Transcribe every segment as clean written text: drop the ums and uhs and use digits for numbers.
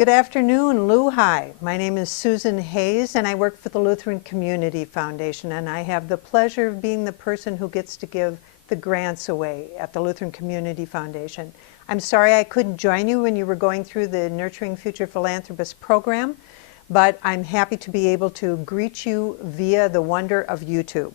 Good afternoon, Luhi. My name is Susan Hayes and I work for the Lutheran Community Foundation, and I have the pleasure of being the person who gets to give the grants away at the Lutheran Community Foundation. I'm sorry I couldn't join you when you were going through the Nurturing Future Philanthropists program, but I'm happy to be able to greet you via the wonder of YouTube.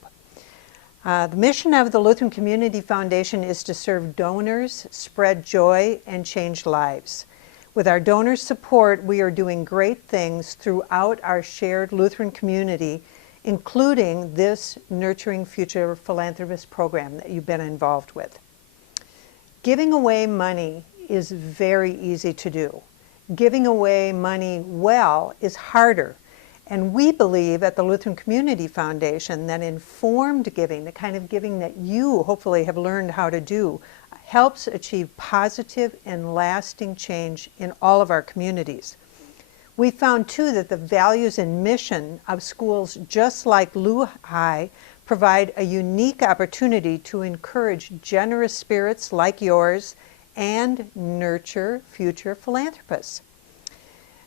The mission of the Lutheran Community Foundation is to serve donors, spread joy, and change lives. With our donor support, we are doing great things throughout our shared Lutheran community, including this Nurturing Future Philanthropist program that you've been involved with. Giving away money is very easy to do. Giving away money well is harder. And we believe at the Lutheran Community Foundation that informed giving, the kind of giving that you hopefully have learned how to do, helps achieve positive and lasting change in all of our communities. We found too that the values and mission of schools just like Luhi provide a unique opportunity to encourage generous spirits like yours and nurture future philanthropists.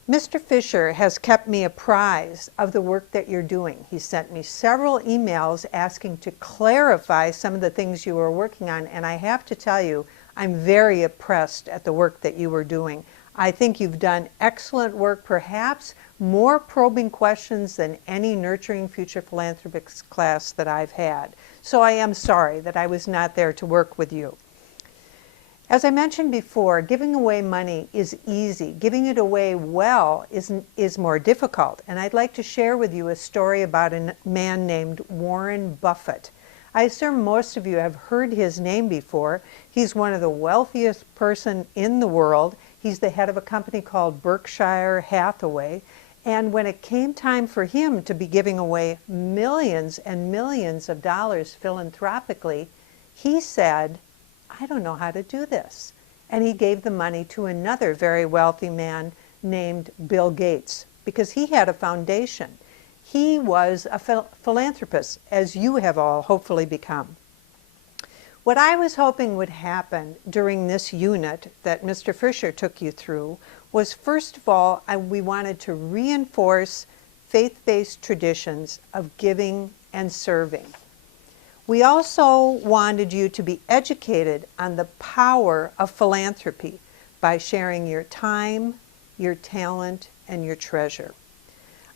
Mr. Fisher has kept me apprised of the work that you're doing. He sent me several emails asking to clarify some of the things you were working on, and I have to tell you, I'm very impressed at the work that you were doing. I think you've done excellent work, perhaps more probing questions than any Nurturing Future Philanthropists class that I've had. So I am sorry that I was not there to work with you. As I mentioned before, giving away money is easy. Giving it away well is more difficult. And I'd like to share with you a story about a man named Warren Buffett. I assume most of you have heard his name before. He's one of the wealthiest person in the world. He's the head of a company called Berkshire Hathaway. And when it came time for him to be giving away millions and millions of dollars philanthropically, he said, I don't know how to do this. And he gave the money to another very wealthy man named Bill Gates because he had a foundation. He was a philanthropist, as you have all hopefully become. What I was hoping would happen during this unit that Mr. Fisher took you through was, first of all, we wanted to reinforce faith-based traditions of giving and serving. We also wanted you to be educated on the power of philanthropy by sharing your time, your talent, and your treasure.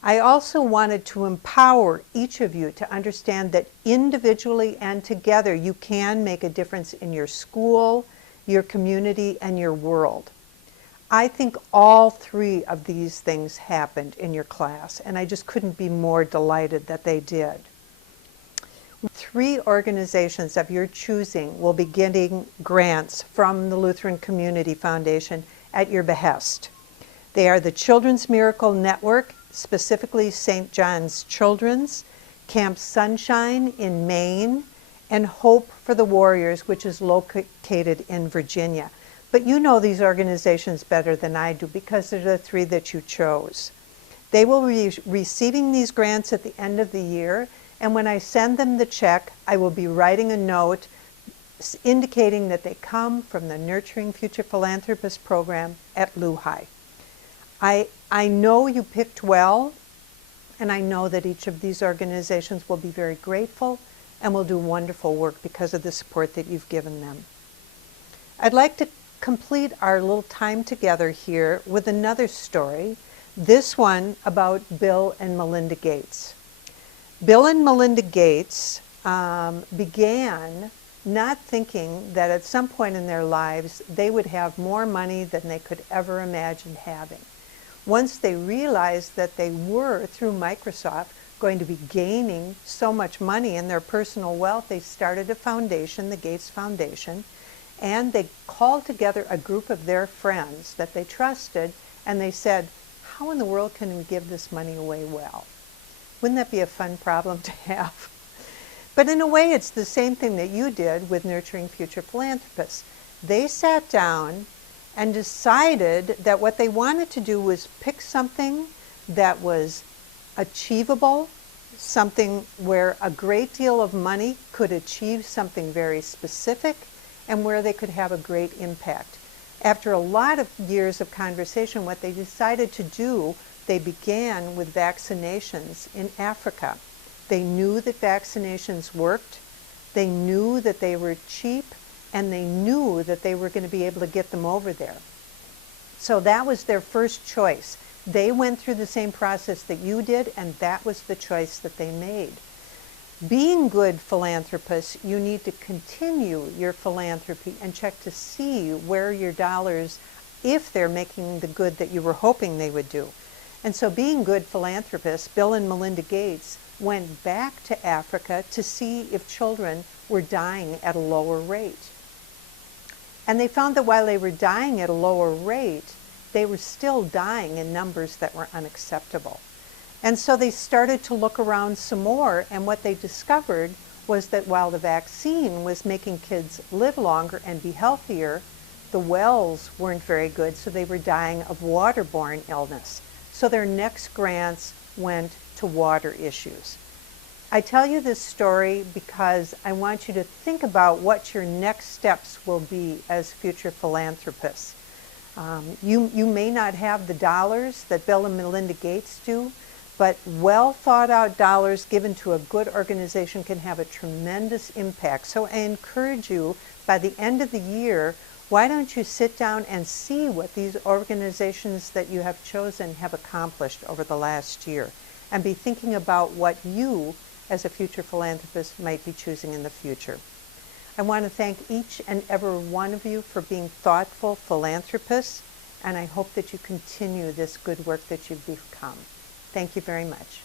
I also wanted to empower each of you to understand that individually and together you can make a difference in your school, your community, and your world. I think all three of these things happened in your class, and I just couldn't be more delighted that they did. 3 organizations of your choosing will be getting grants from the Lutheran Community Foundation at your behest. They are the Children's Miracle Network, specifically St. John's Children's, Camp Sunshine in Maine, and Hope for the Warriors, which is located in Virginia. But you know these organizations better than I do because they're the 3 that you chose. They will be receiving these grants at the end of the year, and when I send them the check, I will be writing a note indicating that they come from the Nurturing Future Philanthropist program at Luhi. I know you picked well, and I know that each of these organizations will be very grateful and will do wonderful work because of the support that you've given them. I'd like to complete our little time together here with another story, this one about Bill and Melinda Gates. Bill and Melinda Gates began not thinking that at some point in their lives they would have more money than they could ever imagine having. Once they realized that they were, through Microsoft, going to be gaining so much money in their personal wealth, they started a foundation, the Gates Foundation, and they called together a group of their friends that they trusted, and they said, how in the world can we give this money away well? Wouldn't that be a fun problem to have? But in a way, it's the same thing that you did with Nurturing Future Philanthropists. They sat down and decided that what they wanted to do was pick something that was achievable, something where a great deal of money could achieve something very specific, and where they could have a great impact. After a lot of years of conversation, what they decided to do, they began with vaccinations in Africa. They knew that vaccinations worked, they knew that they were cheap, and they knew that they were going to be able to get them over there. So that was their first choice. They went through the same process that you did, and that was the choice that they made. Being good philanthropists, you need to continue your philanthropy and check to see where your dollars, if they're making the good that you were hoping they would do. And so being good philanthropists, Bill and Melinda Gates went back to Africa to see if children were dying at a lower rate. And they found that while they were dying at a lower rate, they were still dying in numbers that were unacceptable. And so they started to look around some more, and what they discovered was that while the vaccine was making kids live longer and be healthier, the wells weren't very good, so they were dying of waterborne illness. So their next grants went to water issues. I tell you this story because I want you to think about what your next steps will be as future philanthropists. You may not have the dollars that Bill and Melinda Gates do, but well thought out dollars given to a good organization can have a tremendous impact. So I encourage you, by the end of the year, why don't you sit down and see what these organizations that you have chosen have accomplished over the last year, and be thinking about what you as a future philanthropist might be choosing in the future. I want to thank each and every one of you for being thoughtful philanthropists, and I hope that you continue this good work that you've become. Thank you very much.